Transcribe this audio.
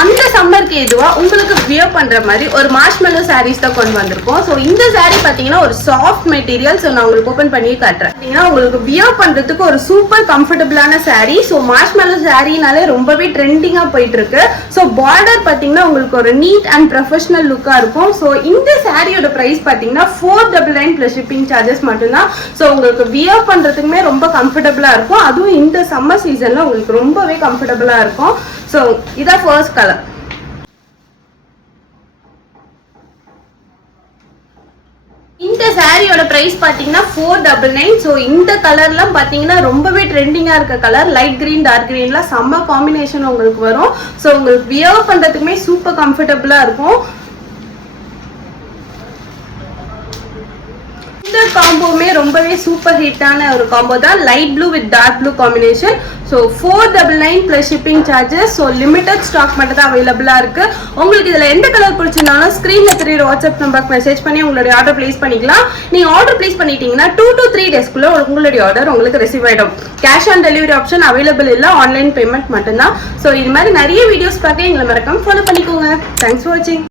அந்த சம்மருக்கு எதுவா உங்களுக்கு வியர் பண்ற மாதிரி ஒரு மார்ஷ்மெல்லோ சாரீஸ் தான் கொண்டு வந்திருக்கோம். ஸோ இந்த சாரீ பாத்தீங்கன்னா ஒரு சாஃப்ட் மெட்டீரியல். ஸோ நான் உங்களுக்கு ஓப்பன் பண்ணி காட்டுறேன். உங்களுக்கு வியர் பண்றதுக்கு ஒரு சூப்பர் கம்ஃபர்டபுளான சாரீ. ஸோ மார்ஷ்மெல்லோ சாரீனாலே ரொம்பவே ட்ரெண்டிங்கா போயிட்டு இருக்கு. ஸோ பார்டர் பாத்தீங்கன்னா உங்களுக்கு ஒரு நீட் அண்ட் ப்ரொஃபஷனல் லுக்கா இருக்கும். ஸோ இந்த சாரியோட பிரைஸ் பாத்தீங்கன்னா 499 பிளஸ் ஷிப்பிங் சார்ஜஸ் மட்டும்தான். ஸோ உங்களுக்கு வியர் பண்றதுக்குமே ரொம்ப கம்ஃபர்டபுளா இருக்கும். அதுவும் இந்த சம்மர் சீசன்ல உங்களுக்கு ரொம்பவே கம்ஃபர்டபுளா இருக்கும். ஸோ இதான் ஃபர்ஸ்ட் கலர். இந்த சாரியோட பிரைஸ் பாத்தீங்கன்னா 499. ஸோ இந்த கலர்லாம் பாத்தீங்கன்னா ரொம்பவே ட்ரெண்டிங்கா இருக்க கலர். லைட் கிரீன் டார்க் கிரீன்லாம் செம்ம காம்பினேஷன் உங்களுக்கு வரும். ஸோ உங்களுக்கு வியர் பண்றதுக்குமே சூப்பர் கம்ஃபர்டபுளா இருக்கும். இந்த காம்போமே ரொம்பவே சூப்பர் ஹிட்டான ஒரு காம்போ தான். Light blue with dark blue combination. So 499 plus shipping charges. So limited stock மட்டும் தான் அவைலபிளா இருக்கு. உங்களுக்கு இதுல எந்த கலர் பிடிச்சிருந்தாலும் ஸ்கிரீன்ல தெரியுற வாட்ஸ்அப் நம்பருக்கு மெசேஜ் பண்ணி உங்களுடைய ஆர்டர் பிளேஸ் பண்ணிக்கலாம். நீங்க ஆர்டர் பிளேஸ் பண்ணிட்டீங்கன்னா 2 to 3 டேஸ்க்குள்ள உங்களுடைய ஆர்டர் உங்களுக்கு ரிசீவ் ஆயிடும். Cash on delivery option available இல்ல, ஆன்லைன் பேமெண்ட் மட்டும்தான். ஸோ இது மாதிரி நிறைய வீடியோஸ் பார்க்க எங்களை மறக்காம ஃபாலோ பண்ணிக்கோங்க. தேங்க்ஸ் ஃபார் வாட்சிங்.